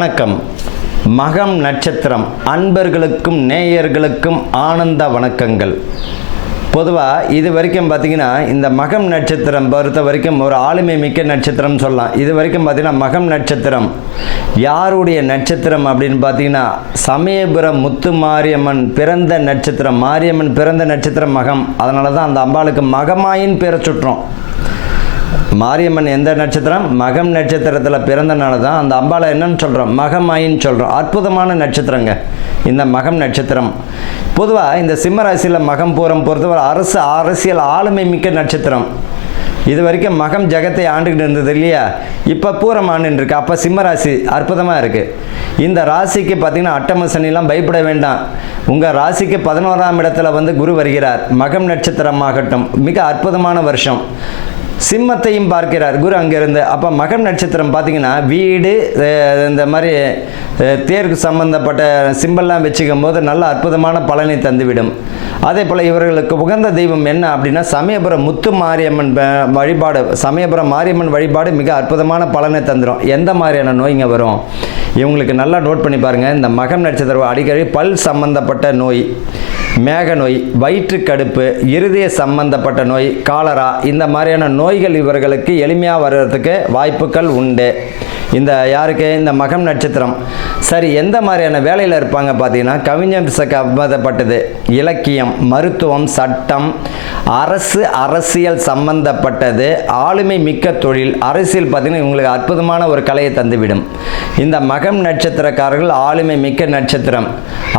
வணக்கம். மகம் நட்சத்திரம். அன்பர்களுக்கும் நேயர்களுக்கும் ஆனந்த வணக்கங்கள். பொதுவாக இது வரைக்கும் பார்த்தீங்கன்னா இந்த மகம் நட்சத்திரம் பொறுத்த வரைக்கும் ஒரு ஆளுமை மிக்க நட்சத்திரம் சொல்லலாம். இது வரைக்கும் பார்த்தீங்கன்னா மகம் நட்சத்திரம். யாருடைய நட்சத்திரம் அப்படின்னு பார்த்தீங்கன்னா சமயபுரம் முத்து மாரியம்மன் பிறந்த நட்சத்திரம். மாரியம்மன் பிறந்த நட்சத்திரம் மகம். அதனால தான் அந்த அம்பாளுக்கு மகமாயின் பேரை சுற்றோம். மாரியம்மன் எந்த நட்சத்திரம்? மகம் நட்சத்திரத்தில் பிறந்தனால தான் அந்த அம்பாளை என்னன்னு சொல்கிறோம் மகமாயின்னு சொல்கிறோம் அற்புதமான நட்சத்திரங்க. இந்த மகம் நட்சத்திரம். பொதுவாக இந்த சிம்மராசியில் மகம் பூரம் பொறுத்தவரை அரசு அரசியல் ஆளுமை மிக்க நட்சத்திரம். இது வரைக்கும் மகம் ஜெகத்தை ஆண்டுகிட்டு இருந்தது இல்லையா? இப்போ பூரம் ஆண்டுன்னு இருக்கு. அப்போ சிம்ம ராசி அற்புதமாக இருக்குது இந்த ராசிக்கு பார்த்திங்கன்னா அட்டம சனிலாம் பயப்பட வேண்டாம். உங்கள் ராசிக்கு பதினோராம் இடத்துல வந்து குரு வருகிறார். மகம் நட்சத்திரமாகட்டும். மிக அற்புதமான வருஷம். சிம்மத்தையும் பார்க்கிறார். குரு அங்கிருந்து. அப்போ மகம் நட்சத்திரம் பார்த்தீங்கன்னா வீடு இந்த மாதிரி தேர்க்கு சம்பந்தப்பட்ட சிம்பல்லாம் வச்சுக்கும் போது நல்ல அற்புதமான பலனை தந்துவிடும். அதே போல் இவர்களுக்கு உகந்த தெய்வம் என்ன அப்படின்னா சமயபுரம் முத்து மாரியம்மன் வழிபாடு சமயபுரம் மாரியம்மன் வழிபாடு மிக அற்புதமான பலனை தந்துடும் எந்த மாதிரியான நோய்ங்க வரும்? இவங்களுக்கு நல்லா நோட் பண்ணி பாருங்கள் இந்த மகம் நட்சத்திரம் அடிக்கடி பல் சம்பந்தப்பட்ட நோய் மேக நோய் வயிற்றுக்கடுப்பு இருதய சம்பந்தப்பட்ட நோய் காலரா இந்த மாதிரியான நோய்கள் இவர்களுக்கு எளிமையாக வர்றதுக்கு வாய்ப்புகள் உண்டு. இந்த யாருக்கு? இந்த மகம் நட்சத்திரம். சரி எந்த மாதிரியான வேலையில் இருப்பாங்க பார்த்தீங்கன்னா கவிஞர் சம்பந்தப்பட்டது இலக்கியம் மருத்துவம் சட்டம் அரசு அரசியல் சம்பந்தப்பட்டது. ஆளுமை மிக்க தொழில். அரசியல் பார்த்தீங்கன்னா இவங்களுக்கு அற்புதமான ஒரு கலையை தந்துவிடும். இந்த மகம் நட்சத்திரக்காரர்கள் ஆளுமை மிக்க நட்சத்திரம்.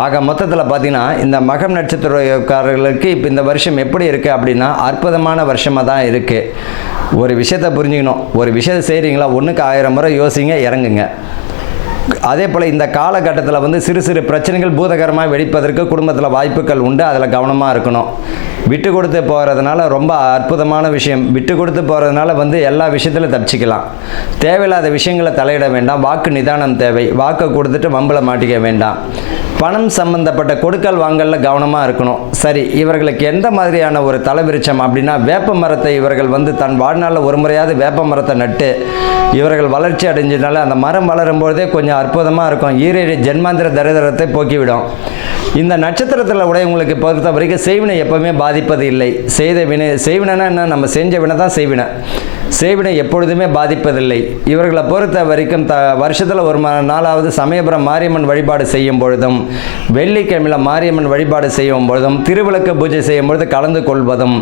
ஆக மொத்தத்தில் பார்த்தீங்கன்னா இந்த மகம் நட்சத்திரக்காரர்களுக்கு இப்போ இந்த வருஷம் எப்படி இருக்குது அப்படின்னா அற்புதமான வருஷமாக தான் இருக்குது ஒரு விஷயத்தை புரிஞ்சுக்கணும். ஒரு விஷயத்தை செய்கிறீங்களா ஒன்றுக்கு ஆயிரம் முறை யோசிங்க இறங்குங்க. அதே போல் இந்த காலகட்டத்தில் வந்து சிறு சிறு பிரச்சனைகள் பூதகரமாக வெடிப்பதற்கு குடும்பத்தில் வாய்ப்புகள் உண்டு. அதில் கவனமாக இருக்கணும். விட்டு கொடுத்து போகிறதுனால ரொம்ப அற்புதமான விஷயம். விட்டு கொடுத்து போகிறதுனால வந்து எல்லா விஷயத்திலும் தப்பிச்சிக்கலாம். தேவையில்லாத விஷயங்களை தலையிட வேண்டாம். வாக்கு நிதானம் தேவை. வாக்கை கொடுத்துட்டு வம்பில் மாட்டிக்க வேண்டாம். பணம் சம்பந்தப்பட்ட கொடுக்கல் வாங்கலில் கவனமாக இருக்கணும். சரி இவர்களுக்கு எந்த மாதிரியான ஒரு தலைவிருச்சம் அப்படின்னா வேப்ப மரத்தை இவர்கள் வந்து தன் வாழ்நாளில் ஒரு முறையாவது வேப்ப மரத்தை நட்டு இவர்கள் வளர்ச்சி அடைஞ்சதுனால அந்த மரம் வளரும் பொழுதே கொஞ்சம் அற்புதமாக இருக்கும். ஈரேழு ஜென்மாந்திர தரிதரத்தை போக்கிவிடும். இந்த நட்சத்திரத்தில் உடையவங்களுக்கு பொறுத்த வரைக்கும் செய்வினை எப்பவுமே பாதிப்பது இல்லை. செய்த வினை செய்வினைனா என்ன? நம்ம செஞ்ச வினை தான் செய்வினை. சேவினை எப்பொழுதுமே பாதிப்பதில்லை. இவர்களை பொறுத்த வரைக்கும் த வருஷத்தில் ஒரு நாளாவது சமயபுரம் மாரியம்மன் வழிபாடு செய்யும் பொழுதும் வெள்ளிக்கிழமையில் மாரியம்மன் வழிபாடு செய்யும் பொழுதும் திருவிளக்கு பூஜை செய்யும் பொழுது கலந்து கொள்வதும்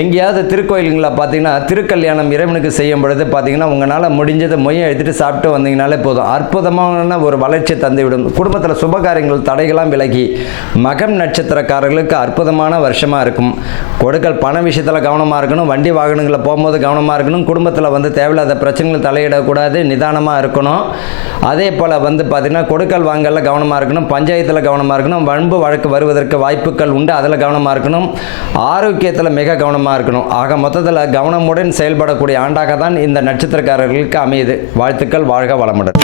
எங்கேயாவது திருக்கோயிலுங்களை பார்த்தீங்கன்னா திருக்கல்யாணம் இறைவனுக்கு செய்யும் பொழுது பார்த்தீங்கன்னா உங்களால் முடிஞ்சதை மொய்யை எடுத்துகிட்டு சாப்பிட்டு வந்தீங்கனாலே போதும். அற்புதமான ஒரு வளர்ச்சி தந்துவிடும். குடும்பத்தில் சுபகாரியங்கள் தடைகளாம் விலகி மகம் நட்சத்திரக்காரர்களுக்கு அற்புதமான வருஷமாக இருக்கும். கொடுக்கல் பண விஷயத்தில் கவனமாக இருக்கணும். வண்டி வாகனங்களில் போகும்போது கவனமாக இருக்கணும். குடும்பத்தில் வந்து தேவையில்லாத பிரச்சனைகள் தலையிடக்கூடாது நிதானமாக இருக்கணும். அதே போல் வந்து பார்த்திங்கன்னா கொடுக்கல் வாங்கலில் கவனமாக இருக்கணும் பஞ்சாயத்தில் கவனமாக இருக்கணும் வன்பு வழக்கு வருவதற்கு வாய்ப்புகள் உண்டு அதில் கவனமாக இருக்கணும். ஆரோக்கியத்தில் மிக கவனமாக இருக்கணும். ஆக மொத்தத்தில் கவனமுடன் செயல்படக்கூடிய ஆண்டாக தான் இந்த நட்சத்திரக்காரர்களுக்கு அமையுது. வாழ்த்துக்கள் வாழ்க வளமுடன்.